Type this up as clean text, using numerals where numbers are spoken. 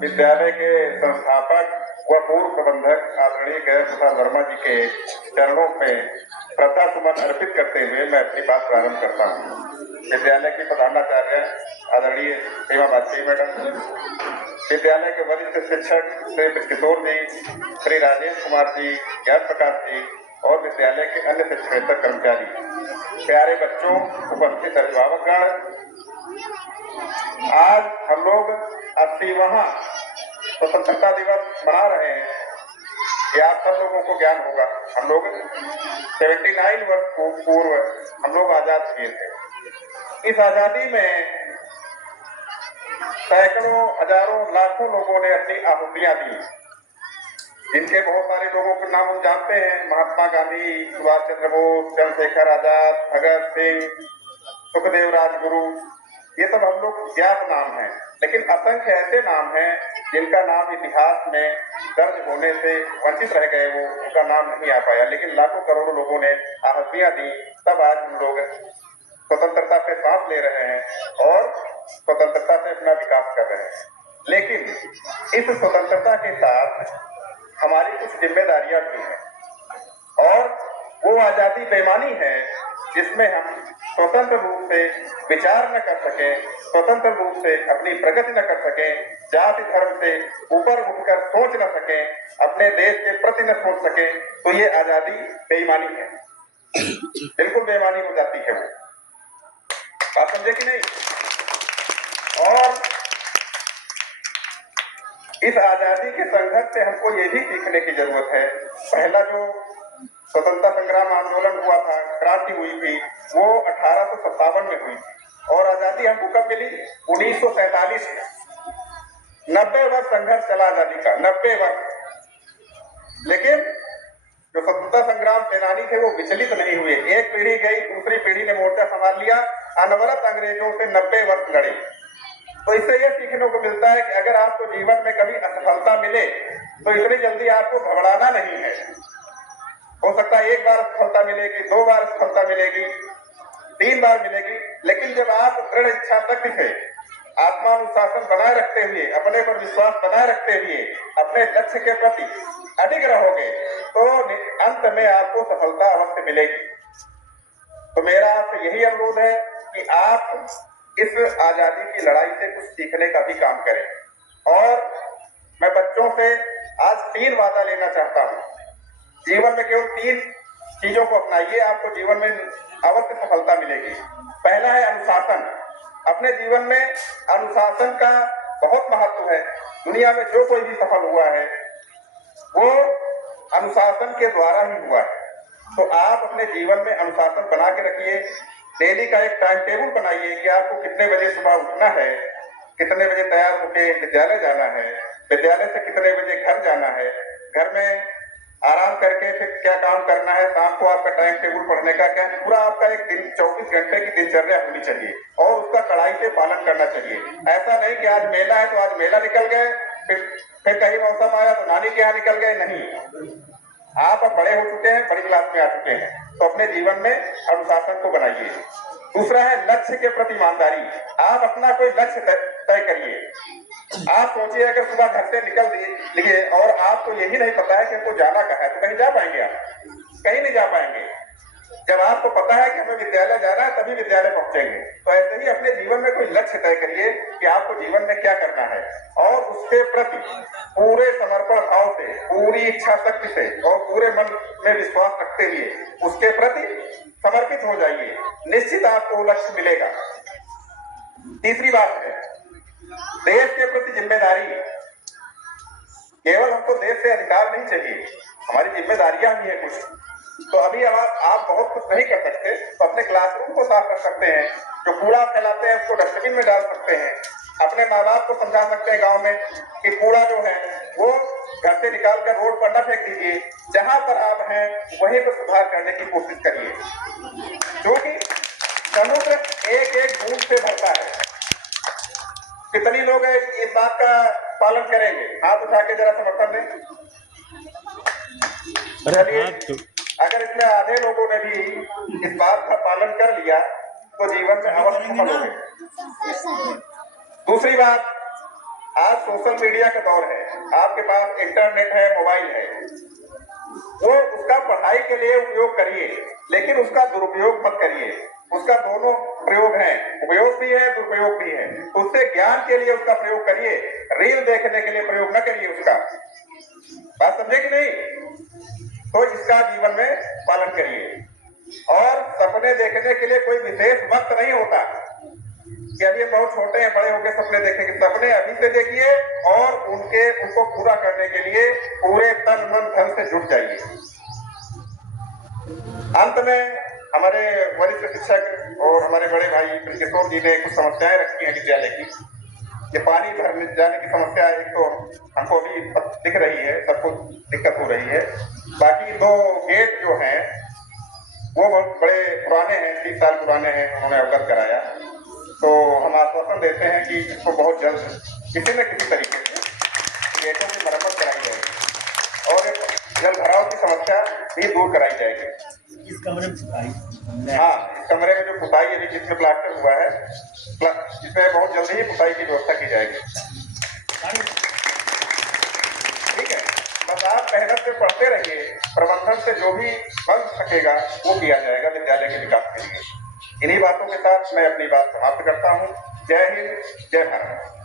विद्यालय के संस्थापक व पूर्व प्रबंधक आदरणीय गैर प्रसाद वर्मा जी के चरणों में श्रद्धा सुमन अर्पित करते हुए मैं अपनी बात प्रारंभ करता हूँ। विद्यालय की प्रधानाचार्य आदरणीय सीमा वाजपेयी मैडम, विद्यालय के वरिष्ठ शिक्षक श्री किशोर जी, श्री राजेश कुमार जी, ज्ञान प्रकाश जी और विद्यालय के अन्य शिक्षकेतर कर्मचारी, प्यारे बच्चों, उपस्थित अभिभावकगण, आज हम लोग 80वां स्वतंत्रता दिवस मना रहे हैं। ये आप सब लोगों को ज्ञान होगा। हम लोग 79 वर्ष पूर्व हम लोग आजाद हुए थे। इस आजादी में सैकड़ों, हजारों, लाखों लोगों ने अपनी आहुतियां दी, जिनके बहुत सारे लोगों के नाम हम जानते हैं। महात्मा गांधी, सुभाष चंद्र बोस, चंद्रशेखर आजाद, भगत सिंह, सुखदेव राजगुरु, ये सब हम लोग ज्ञात नाम हैं। लेकिन असंख्य ऐसे नाम हैं जिनका नाम इतिहास में दर्ज होने से वंचित रह गए, वो उनका नाम नहीं आ पाया। लेकिन लाखों करोड़ों लोगों ने आहुतियां दी, तब आज हम लोग स्वतंत्रता से सांस ले रहे हैं और स्वतंत्रता से अपना विकास कर रहे हैं। लेकिन इस स्वतंत्रता के साथ हमारी कुछ जिम्मेदारियां भी हैं और वो आजादी बेईमानी है जिसमें हम स्वतंत्र रूप से विचार न कर सके, स्वतंत्र रूप से अपनी प्रगति न कर सके, जाति धर्म से ऊपर उठकर सोच न सके, अपने देश के प्रति न सोच सके, तो ये आजादी बेईमानी है, बिल्कुल बेईमानी हो जाती है वो। बात समझे कि नहीं? और इस आजादी के संघर्ष से हमको ये भी सीखने की जरूरत है। पहला जो स्वतंत्रता संग्राम आंदोलन हुआ था, क्रांति हुई थी, वो 1857 में हुई थी और आजादी हमको कब मिली? 1947 में। 90 वर्ष संघर्ष चला आजादी का, 90 वर्ष। लेकिन जो स्वतंत्रता संग्राम सेनानी थे वो विचलित नहीं हुए। एक पीढ़ी गई, दूसरी पीढ़ी ने मोर्चा संभाल लिया, अनवरत अंग्रेजों से 90 वर्ष लड़े। तो इससे यह सीखने को मिलता है कि अगर आपको जीवन में कभी असफलता मिले तो इतनी जल्दी आपको घबराना नहीं है। हो सकता है एक बार असफलता मिलेगी, 2 बार असफलता मिलेगी, 3 बार मिलेगी, लेकिन जब आप दृढ़ इच्छा शक्ति से आत्मानुशासन बनाए रखते हुए, अपने पर विश्वास बनाए रखते हुए अपने लक्ष्य के प्रति अडिग रहोगे तो अंत में आपको सफलता अवश्य मिलेगी। तो मेरा आपसे यही अनुरोध है कि आप इस आजादी की लड़ाई से कुछ सीखने का भी काम करें। और मैं बच्चों से आज 3 वादा लेना चाहता हूँ। जीवन में केवल 3 चीजों को अपनाइए, आपको जीवन में अवश्य सफलता मिलेगी। पहला है अनुशासन। अपने जीवन में अनुशासन का बहुत महत्व है। दुनिया में जो कोई भी सफल हुआ है वो अनुशासन के द्वारा ही हुआ है। तो आप अपने जीवन में अनुशासन बना के रखिए। डेली का एक टाइम टेबल बनाइए कि आपको कितने बजे सुबह उठना है, कितने बजे तैयार होकर विद्यालय जाना है, विद्यालय से कितने बजे घर जाना है, घर में आराम करके फिर क्या काम करना है, शाम को आपका टाइम टेबल पढ़ने का क्या है। पूरा आपका एक दिन 24 घंटे की दिनचर्या होनी चाहिए और उसका कड़ाई से पालन करना चाहिए। ऐसा नहीं कि आज मेला है तो आज मेला निकल गए, फिर कहीं मौसम आया तो नानी के यहाँ निकल गए। नहीं, आप अब बड़े हो चुके हैं, बड़ी क्लास में आ चुके हैं, तो अपने जीवन में अनुशासन को बनाइए। दूसरा है लक्ष्य के प्रति ईमानदारी। आप अपना कोई लक्ष्य तय करिए। आप सोचिए अगर सुबह घर से निकल दिए और आपको यही नहीं पता है कि हमको जाना कहाँ है, तो कहीं जा पाएंगे? आप कहीं नहीं जा पाएंगे। जब आपको पता है कि हमें विद्यालय जाना है तभी विद्यालय पहुंचेंगे। तो ऐसे ही अपने जीवन में कोई लक्ष्य तय करिए कि आपको जीवन में क्या करना है और उसके प्रति पूरे समर्पण भाव से, पूरी इच्छा शक्ति से और पूरे मन में विश्वास रखते हुए उसके प्रति समर्पित हो जाइए। निश्चित आपको लक्ष्य मिलेगा। तीसरी बात है देश के प्रति जिम्मेदारी। केवल हमको देश से अधिकार नहीं चाहिए, हमारी जिम्मेदारियां भी है कुछ। तो अभी आप बहुत कुछ नहीं कर सकते तो अपने क्लासरूम को साफ कर सकते हैं, जो कूड़ा फैलाते हैं उसको डस्टबिन में डाल सकते हैं, अपने माँ बाप को समझा सकते हैं गांव में कि कूड़ा जो है वो घर से निकाल कर रोड पर न फेंक दीजिए, जहां पर आप हैं वहीं पर सुधार करने की कोशिश करिए, क्योंकि समुद्र एक एक बूंद से भरता है। कितनी लोग इस बात का पालन करेंगे? हाथ उठा के जरा समर्थन दें। चलिए, अगर इसमें आधे लोगों ने भी इस बात का पालन कर लिया तो जीवन में अवश्य सफल होंगे। दूसरी बात, आज सोशल मीडिया का दौर है, आपके पास इंटरनेट है, मोबाइल है, वो उसका पढ़ाई के लिए उपयोग करिए, लेकिन उसका दुरुपयोग मत करिए। उसका दोनों प्रयोग है, उपयोग भी है, दुरुपयोग भी है। उससे ज्ञान के लिए उसका प्रयोग करिए, रील देखने के लिए प्रयोग न करिए उसका। बात समझे कि नहीं? तो इसका जीवन में पालन करिए। और सपने देखने के लिए कोई विशेष वक्त नहीं होता कि अभी हम बहुत छोटे हैं, बड़े होकर सपने देखेंगे। सपने अभी से देखिए और उनको पूरा करने के लिए पूरे तन मन धन से जुट जाइए। अंत में हमारे वरिष्ठ शिक्षक और हमारे बड़े भाई किशोर जी ने कुछ समस्याएं रखी हैं विद्यालय की। ये पानी भरने जाने की समस्या एक तो हमको अभी दिख रही है, सबको दिक्कत हो रही है। बाकी 2 गेट जो हैं वो बहुत बड़े पुराने हैं, 30 साल पुराने हैं, उन्होंने अवगत कराया। तो हम आश्वासन देते हैं कि इसको बहुत जल्द किसी न किसी तरीके से गेटों की मरम्मत कराई जाएगी और जल भराव की समस्या भी दूर कराई जाएगी। इस कमरे में पुताई, हाँ, इस कमरे में जो पुताई अभी जिसमें प्लास्टर हुआ है, इसमें बहुत जल्दी ही पुताई की व्यवस्था की जाएगी। ठीक है, बस आप मेहनत से पढ़ते रहिए, प्रबंधन से जो भी बन सकेगा वो किया जाएगा विद्यालय के विकास के लिए। इन्हीं बातों के साथ मैं अपनी बात समाप्त करता हूँ। जय हिंद, जय भारत।